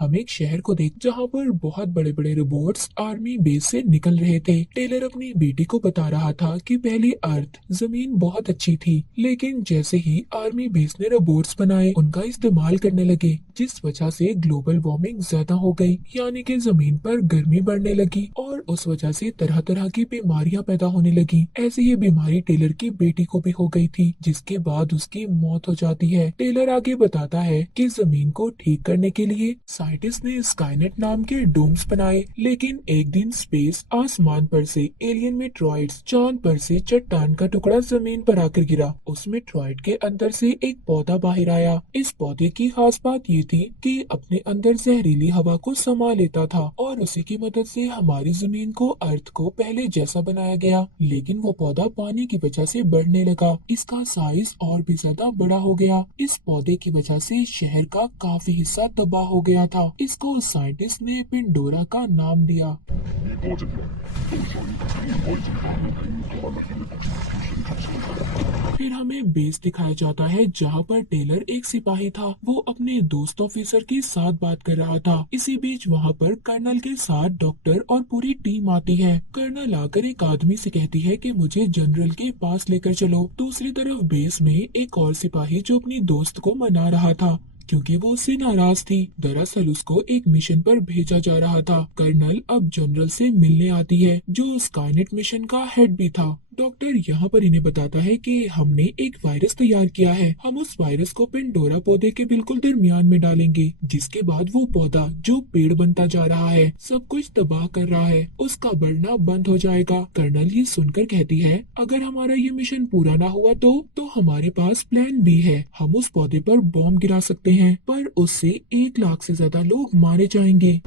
हम एक शहर को देख जहाँ पर बहुत बड़े बड़े रोबोट्स आर्मी बेस से निकल रहे थे। टेलर अपनी बेटी को बता रहा था कि पहले अर्थ जमीन बहुत अच्छी थी, लेकिन जैसे ही आर्मी बेस ने रोबोट्स बनाए उनका इस्तेमाल करने लगे, जिस वजह से ग्लोबल वार्मिंग ज्यादा हो गई, यानी कि जमीन पर गर्मी बढ़ने लगी और उस वजह से तरह तरह की बीमारियां पैदा होने लगी। ऐसी ही बीमारी टेलर की बेटी को भी हो गई थी, जिसके बाद उसकी मौत हो जाती है। टेलर आगे बताता है कि जमीन को ठीक करने के लिए साइंटिस्ट ने स्काईनेट नाम के डोम्स बनाए, लेकिन एक दिन स्पेस आसमान पर से एलियन मेट्रॉइड्स चांद पर से चट्टान का टुकड़ा जमीन पर आकर गिरा। उस मेट्रॉइड के अंदर से एक पौधा बाहर आया। इस पौधे की खास बात ये थी कि अपने अंदर जहरीली हवा को समा लेता था और उसी की मदद से हमारी जमीन को अर्थ को पहले जैसा बनाया गया। लेकिन वो पौधा पानी की वजह से बढ़ने लगा, इसका साइज और भी ज्यादा बड़ा हो गया। इस पौधे की वजह से शहर का काफी हिस्सा तबाह हो गया था। इसको साइंटिस्ट ने पेंडोरा का नाम दिया। फिर हमें बेस दिखाया जाता है जहाँ पर टेलर एक सिपाही था। वो अपने दोस्त ऑफिसर के साथ बात कर रहा था। इसी बीच वहाँ पर कर्नल के साथ डॉक्टर और पूरी टीम आती है। कर्नल आकर एक आदमी से कहती है कि मुझे जनरल के पास लेकर चलो। दूसरी तरफ बेस में एक और सिपाही जो अपनी दोस्त को मना रहा था, क्योंकि वो उससे नाराज थी। दरअसल उसको एक मिशन पर भेजा जा रहा था। कर्नल अब जनरल से मिलने आती है, जो स्काईनेट मिशन का हेड भी था। डॉक्टर यहाँ पर इन्हें बताता है कि हमने एक वायरस तैयार किया है। हम उस वायरस को पेंडोरा पौधे के बिल्कुल दरमियान में डालेंगे, जिसके बाद वो पौधा जो पेड़ बनता जा रहा है, सब कुछ तबाह कर रहा है, उसका बढ़ना बंद हो जाएगा। कर्नल ये सुनकर कहती है, अगर हमारा ये मिशन पूरा ना हुआ तो हमारे पास प्लान बी है। हम उस पौधे पर बॉम्ब गिरा सकते हैं, पर उससे 1 लाख से ज्यादा लोग मारे जाएंगे।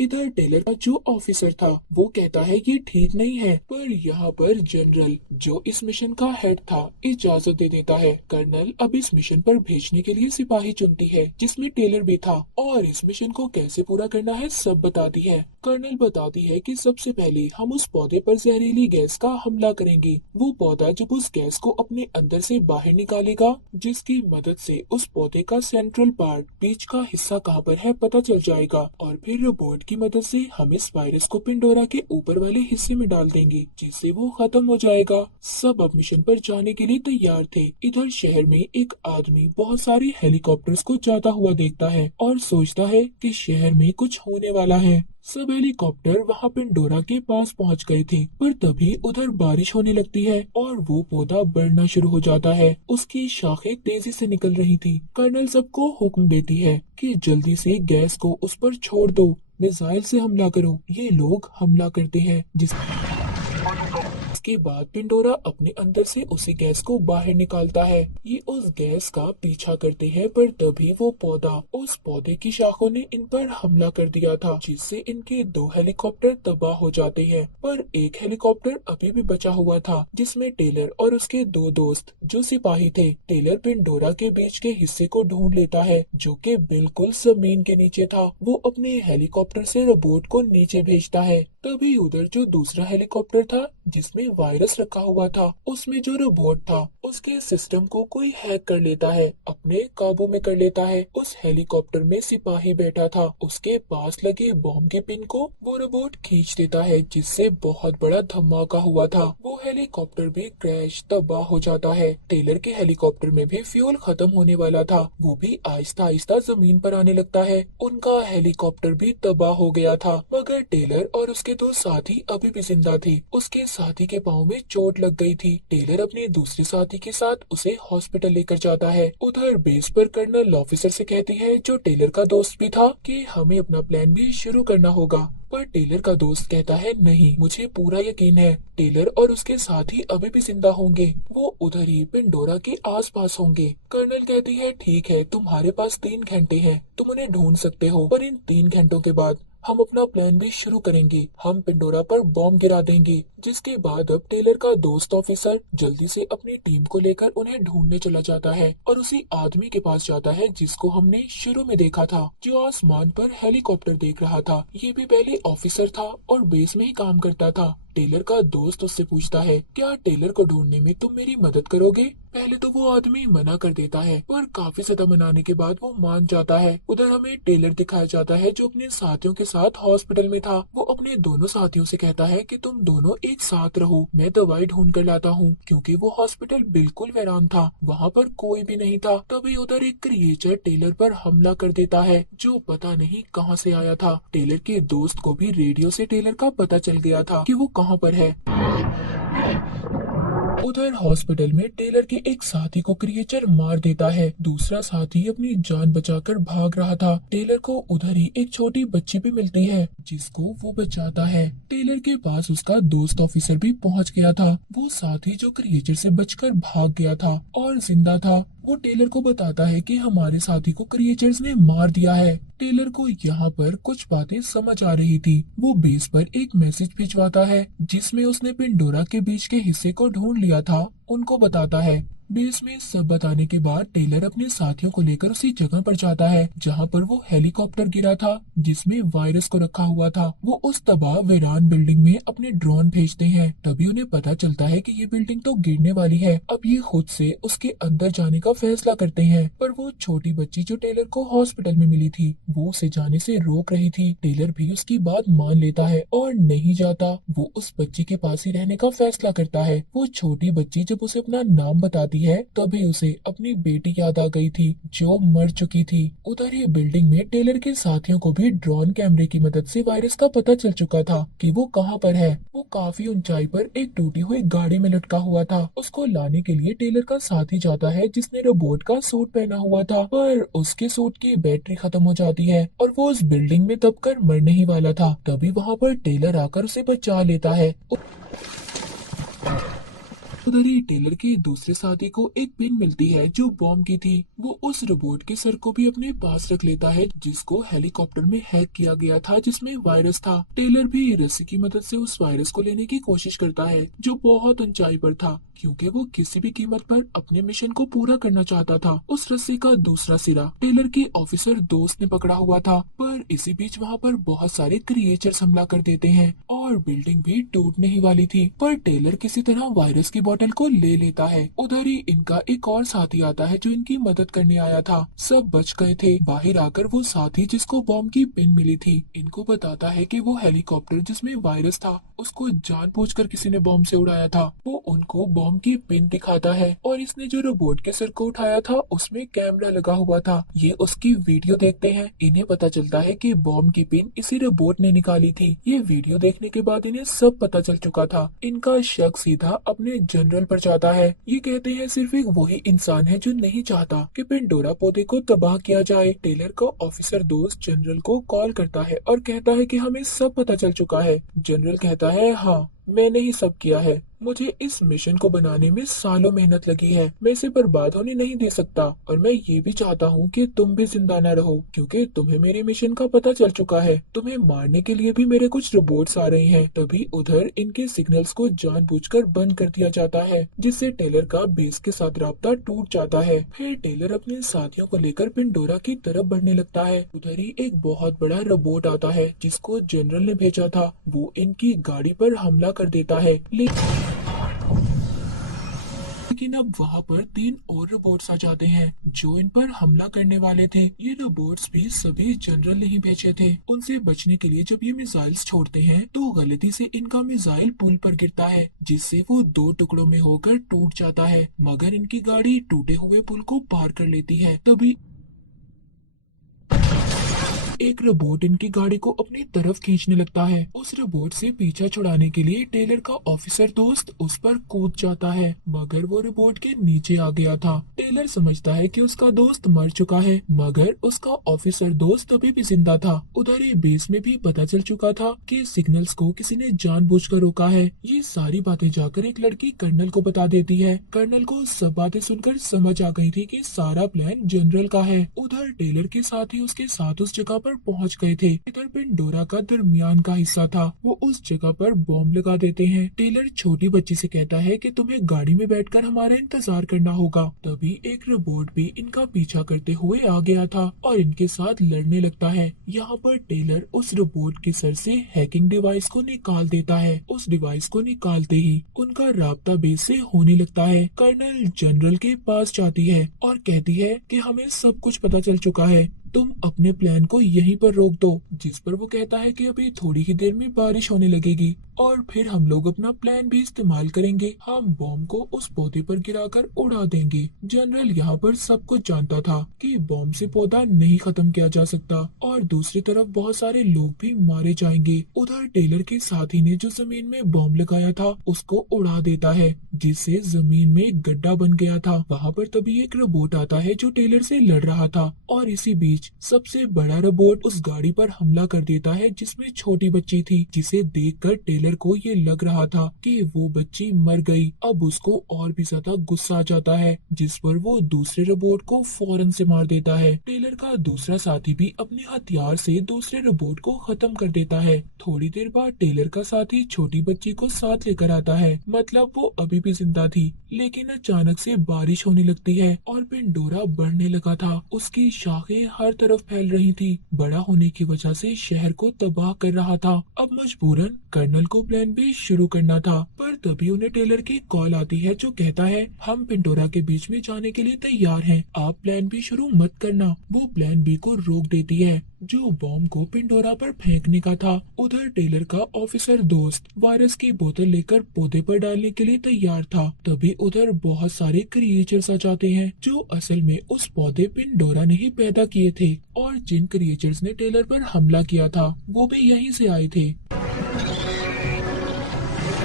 इधर टेलर का जो ऑफिसर था वो कहता है ये ठीक नहीं है, पर यहाँ पर जनरल जो इस मिशन का हेड था इजाजत दे देता है। कर्नल अब इस मिशन पर भेजने के लिए सिपाही चुनती है, जिसमें टेलर भी था, और इस मिशन को कैसे पूरा करना है सब बताती है। कर्नल बताती है कि सबसे पहले हम उस पौधे पर जहरीली गैस का हमला करेंगे। वो पौधा जब उस गैस को अपने अंदर से बाहर निकालेगा, जिसकी मदद से उस पौधे का सेंट्रल पार्ट, बीच का हिस्सा कहाँ पर है पता चल जाएगा, और फिर रोबोट की मदद से हम इस वायरस को पिंडोरा के ऊपर वाले हिस्से में डाल देंगे, जिससे वो खत्म हो जाएगा। सब अब मिशन पर जाने के लिए तैयार थे। इधर शहर में एक आदमी बहुत सारे हेलीकॉप्टर्स को जाता हुआ देखता है और सोचता है कि शहर में कुछ होने वाला है। सब हेलीकॉप्टर वहाँ पिंडोरा के पास पहुँच गए थे, पर तभी उधर बारिश होने लगती है और वो पौधा बढ़ना शुरू हो जाता है। उसकी शाखें तेजी से निकल रही थी। कर्नल सबको हुक्म देती है कि जल्दी से गैस को उस पर छोड़ दो, मिसाइल से हमला करो। ये लोग हमला करते हैं, इसके बाद पिंडोरा अपने अंदर से उसी गैस को बाहर निकालता है। ये उस गैस का पीछा करते हैं, पर तभी वो पौधा, उस पौधे की शाखों ने इन पर हमला कर दिया था, जिससे इनके 2 हेलीकॉप्टर तबाह हो जाते हैं। पर एक हेलीकॉप्टर अभी भी बचा हुआ था, जिसमें टेलर और उसके 2 दोस्त जो सिपाही थे। टेलर पिंडोरा के बीच के हिस्से को ढूंढ लेता है, जो कि बिल्कुल जमीन के नीचे था। वो अपने हेलीकॉप्टर से रोबोट को नीचे भेजता है। तभी उधर जो दूसरा हेलीकॉप्टर था जिसमें वायरस रखा हुआ था, उसमें जो रोबोट था उसके सिस्टम को कोई हैक कर लेता है, अपने काबू में कर लेता है। उस हेलीकॉप्टर में सिपाही बैठा था, उसके पास लगे बॉम्ब के पिन को वो रोबोट खींच देता है, जिससे बहुत बड़ा धमाका हुआ था। वो हेलीकॉप्टर भी क्रैश तबाह हो जाता है। टेलर के हेलीकॉप्टर में भी फ्यूल खत्म होने वाला था, वो भी आहिस्ता आहिस्ता जमीन पर आने लगता है। उनका हेलीकॉप्टर भी तबाह हो गया था, मगर टेलर और उसके 2 साथी अभी भी जिंदा थे। उसके साथी के पाँव में चोट लग गई थी। टेलर अपने दूसरे साथी के साथ उसे हॉस्पिटल लेकर जाता है। उधर बेस पर कर्नल ऑफिसर से कहती है, जो टेलर का दोस्त भी था, कि हमें अपना प्लान भी शुरू करना होगा। पर टेलर का दोस्त कहता है, नहीं, मुझे पूरा यकीन है टेलर और उसके साथी अभी भी जिंदा होंगे, वो उधर ही पिंडोरा के आसपास होंगे। कर्नल कहती है, ठीक है, तुम्हारे पास 3 घंटे हैं, तुम उन्हें ढूंढ सकते हो, पर इन 3 घंटों के बाद हम अपना प्लान भी शुरू करेंगे। हम पिंडोरा पर बॉम्ब गिरा देंगे। जिसके बाद अब टेलर का दोस्त ऑफिसर जल्दी से अपनी टीम को लेकर उन्हें ढूंढने चला जाता है और उसी आदमी के पास जाता है जिसको हमने शुरू में देखा था, जो आसमान पर हेलीकॉप्टर देख रहा था। ये भी पहले ऑफिसर था और बेस में ही काम करता था। टेलर का दोस्त उससे पूछता है, क्या टेलर को ढूंढने में तुम मेरी मदद करोगे? पहले तो वो आदमी मना कर देता है, पर काफी ज्यादा मनाने के बाद वो मान जाता है। उधर हमें टेलर दिखाया जाता है जो अपने साथियों के साथ हॉस्पिटल में था। वो अपने दोनों साथियों से कहता है कि तुम दोनों एक साथ रहो, मैं दवाई ढूंढ कर लाता हूँ, क्योंकि वो हॉस्पिटल बिल्कुल वीरान था, वहाँ पर कोई भी नहीं था। तभी उधर एक क्रिएचर टेलर पर हमला कर देता है, जो पता नहीं कहाँ से आया था। टेलर के दोस्त को भी रेडियो से टेलर का पता चल गया था कि वो कहाँ पर है। उधर हॉस्पिटल में टेलर के एक साथी को क्रिएचर मार देता है। दूसरा साथी अपनी जान बचाकर भाग रहा था। टेलर को उधर ही एक छोटी बच्ची भी मिलती है, जिसको वो बचाता है। टेलर के पास उसका दोस्त ऑफिसर भी पहुंच गया था। वो साथी जो क्रिएचर से बचकर भाग गया था और जिंदा था। वो टेलर को बताता है कि हमारे साथी को क्रिएचर्स ने मार दिया है। टेलर को यहाँ पर कुछ बातें समझ आ रही थी। वो बेस पर एक मैसेज भिजवाता है, जिसमें उसने पिंडोरा के बीच के हिस्से को ढूंढ लिया था, उनको बताता है। बेस में सब बताने के बाद टेलर अपने साथियों को लेकर उसी जगह पर जाता है जहाँ पर वो हेलीकॉप्टर गिरा था, जिसमें वायरस को रखा हुआ था। वो उस तबाह वीरान बिल्डिंग में अपने ड्रोन भेजते हैं। तभी उन्हें पता चलता है कि ये बिल्डिंग तो गिरने वाली है। अब ये खुद से उसके अंदर जाने का फैसला करते हैं, पर वो छोटी बच्ची जो टेलर को हॉस्पिटल में मिली थी, वो उसे जाने से रोक रही थी। टेलर भी उसकी बात मान लेता है और नहीं जाता। वो उस बच्ची के पास ही रहने का फैसला करता है। वो छोटी बच्ची जब उसे अपना नाम बताती है, तभी उसे अपनी बेटी याद आ गई थी, जो मर चुकी थी। उधर ही बिल्डिंग में टेलर के साथियों को भी ड्रोन कैमरे की मदद से वायरस का पता चल चुका था कि वो कहाँ पर है। वो काफी ऊंचाई पर एक टूटी हुई गाड़ी में लटका हुआ था। उसको लाने के लिए टेलर का साथी जाता है, जिसने रोबोट का सूट पहना हुआ था, पर उसके सूट की बैटरी खत्म हो जाती है और वो उस बिल्डिंग में दबकर मरने ही वाला था। तभी वहाँ पर टेलर आकर उसे बचा लेता है। उधर ही टेलर के दूसरे साथी को एक पिन मिलती है जो बॉम्ब की थी। वो उस रोबोट के सर को भी अपने पास रख लेता है, जिसको हेलीकॉप्टर में हैक किया गया था, जिसमें वायरस था। टेलर भी रस्सी की मदद से उस वायरस को लेने की कोशिश करता है, जो बहुत ऊंचाई पर था, क्योंकि वो किसी भी कीमत पर अपने मिशन को पूरा करना चाहता था। उस रस्सी का दूसरा सिरा टेलर के ऑफिसर दोस्त ने पकड़ा हुआ था, पर इसी बीच वहाँ पर बहुत सारे क्रिएचर्स हमला कर देते हैं और बिल्डिंग भी टूटने ही वाली थी। पर टेलर किसी तरह वायरस की बोतल को ले लेता है। उधर ही इनका एक और साथी आता है जो इनकी मदद करने आया था। सब बच गए थे। बाहर आकर वो साथी जिसको बॉम्ब की पिन मिली थी, इनको बताता है कि वो हेलीकॉप्टर जिसमें वायरस था, उसको जानबूझकर किसी ने बॉम्ब से उड़ाया था। वो उनको बॉम्ब की पिन दिखाता है और इसने जो रोबोट के सर को उठाया था, उसमें कैमरा लगा हुआ था। ये उसकी वीडियो देखते हैं। इन्हें पता चलता है कि बॉम्ब की पिन इसी रोबोट ने निकाली थी। ये वीडियो देखने के बाद इन्हें सब पता चल चुका था। इनका शक सीधा अपने जनरल पर जाता है। ये कहते हैं सिर्फ एक वही इंसान है जो नहीं चाहता कि पिंडोरा पौधे को तबाह किया जाए। टेलर का ऑफिसर दोस्त जनरल को कॉल करता है और कहता है कि हमें सब पता चल चुका है। जनरल कहता है, हाँ मैंने ही सब किया है। मुझे इस मिशन को बनाने में सालों मेहनत लगी है। मैं इसे बर्बाद होने नहीं दे सकता और मैं ये भी चाहता हूँ कि तुम भी जिंदा न रहो, क्योंकि तुम्हें मेरे मिशन का पता चल चुका है। तुम्हें मारने के लिए भी मेरे कुछ रोबोट्स आ रहे हैं। तभी उधर इनके सिग्नल्स को जानबूझकर बंद कर दिया जाता है, जिससे टेलर का बेस के साथ राब्ता टूट जाता है। फिर टेलर अपने साथियों को लेकर पिंडोरा की तरफ बढ़ने लगता है। उधर ही एक बहुत बड़ा रोबोट आता है, जिसको जनरल ने भेजा था। वो इनकी गाड़ी पर हमला कर देता है, लेकिन अब वहाँ पर 3 और रोबोट्स आ जाते हैं जो इन पर हमला करने वाले थे। ये रोबोट्स भी सभी जनरल ने ही भेजे थे। उनसे बचने के लिए जब ये मिसाइल्स छोड़ते हैं, तो गलती से इनका मिसाइल पुल पर गिरता है, जिससे वो 2 टुकड़ों में होकर टूट जाता है। मगर इनकी गाड़ी टूटे हुए पुल को पार कर लेती है। तभी एक रोबोट इनकी गाड़ी को अपनी तरफ खींचने लगता है। उस रोबोट से पीछा छुड़ाने के लिए टेलर का ऑफिसर दोस्त उस पर कूद जाता है, मगर वो रोबोट के नीचे आ गया था। टेलर समझता है कि उसका दोस्त मर चुका है, मगर उसका ऑफिसर दोस्त अभी भी जिंदा था। उधर ही बेस में भी पता चल चुका था कि सिग्नल्स को किसी ने जानबूझकर रोका है। ये सारी बातें जाकर एक लड़की कर्नल को बता देती है। कर्नल को सब बातें सुनकर समझ आ गई थी कि सारा प्लान जनरल का है। उधर टेलर के साथ ही उसके साथ उस जगह पर पर पहुंच गए थे। इधर पेंडोरा का दरमियान का हिस्सा था, वो उस जगह पर बॉम्ब लगा देते हैं। टेलर छोटी बच्ची से कहता है कि तुम्हें गाड़ी में बैठकर हमारा इंतजार करना होगा। तभी एक रोबोट भी इनका पीछा करते हुए आ गया था और इनके साथ लड़ने लगता है। यहाँ पर टेलर उस रोबोट के सर से हैकिंग डिवाइस को निकाल देता है। उस डिवाइस को निकालते ही उनका राब्ता बेस से होने लगता है। कर्नल जनरल के पास जाती है और कहती है कि हमें सब कुछ पता चल चुका है, तुम अपने प्लान को यहीं पर रोक दो। जिस पर वो कहता है कि अभी थोड़ी ही देर में बारिश होने लगेगी और फिर हम लोग अपना प्लान भी इस्तेमाल करेंगे, हम बॉम्ब को उस पौधे पर गिराकर उड़ा देंगे। जनरल यहाँ पर सब कुछ जानता था कि बॉम्ब से पौधा नहीं खत्म किया जा सकता और दूसरी तरफ बहुत सारे लोग भी मारे जाएंगे। उधर टेलर के साथी ने जो जमीन में बॉम्ब लगाया था उसको उड़ा देता है, जिससे जमीन में एक गड्ढा बन गया था। वहाँ पर तभी एक रोबोट आता है जो टेलर से लड़ रहा था और इसी बीच सबसे बड़ा रोबोट उस गाड़ी पर हमला कर देता है जिसमें छोटी बच्ची थी, जिसे देखकर टेलर को ये लग रहा था कि वो बच्ची मर गई। अब उसको और भी ज्यादा गुस्सा आ जाता है, जिस पर वो दूसरे रोबोट को फौरन से मार देता है। टेलर का दूसरा साथी भी अपने हथियार से दूसरे रोबोट को खत्म कर देता है। थोड़ी देर बाद टेलर का साथी छोटी बच्ची को साथ लेकर आता है, मतलब वो अभी भी जिंदा थी। लेकिन अचानक से बारिश होने लगती है और पेंडोरा बढ़ने लगा था। उसकी शाखें हर तरफ फैल रही थी, बड़ा होने की वजह से शहर को तबाह कर रहा था। अब मजबूरन कर्नल को प्लान बी शुरू करना था, पर तभी उन्हें टेलर की कॉल आती है जो कहता है हम पेंडोरा के बीच में जाने के लिए तैयार हैं, आप प्लान बी शुरू मत करना। वो प्लान बी को रोक देती है जो बॉम्ब को पेंडोरा पर फेंकने का था। उधर टेलर का ऑफिसर दोस्त वायरस की बोतल लेकर पौधे पर डालने के लिए तैयार था। तभी उधर बहुत सारे क्रिएचर्स आ जाते हैं जो असल में उस पौधे पेंडोरा ने ही पैदा किए थे और जिन क्रिएचर्स ने टेलर पर हमला किया था वो भी यहीं से आए थे।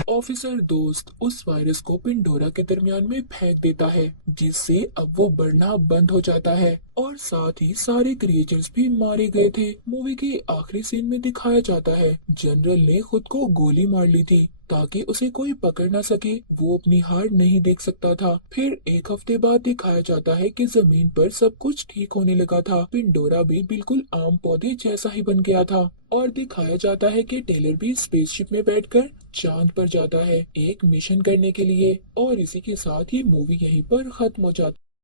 ऑफिसर दोस्त उस वायरस को पिंडोरा के दरमियान में फेंक देता है, जिससे अब वो बढ़ना बंद हो जाता है और साथ ही सारे क्रिएचर्स भी मारे गए थे। मूवी के आखिरी सीन में दिखाया जाता है जनरल ने खुद को गोली मार ली थी ताकि उसे कोई पकड़ ना सके, वो अपनी हार नहीं देख सकता था। फिर एक हफ्ते बाद दिखाया जाता है कि जमीन पर सब कुछ ठीक होने लगा था, पिंडोरा भी बिल्कुल आम पौधे जैसा ही बन गया था और दिखाया जाता है कि टेलर भी स्पेसशिप में बैठकर चांद पर जाता है एक मिशन करने के लिए। और इसी के साथ ही मूवी यहीं पर खत्म हो जाती है।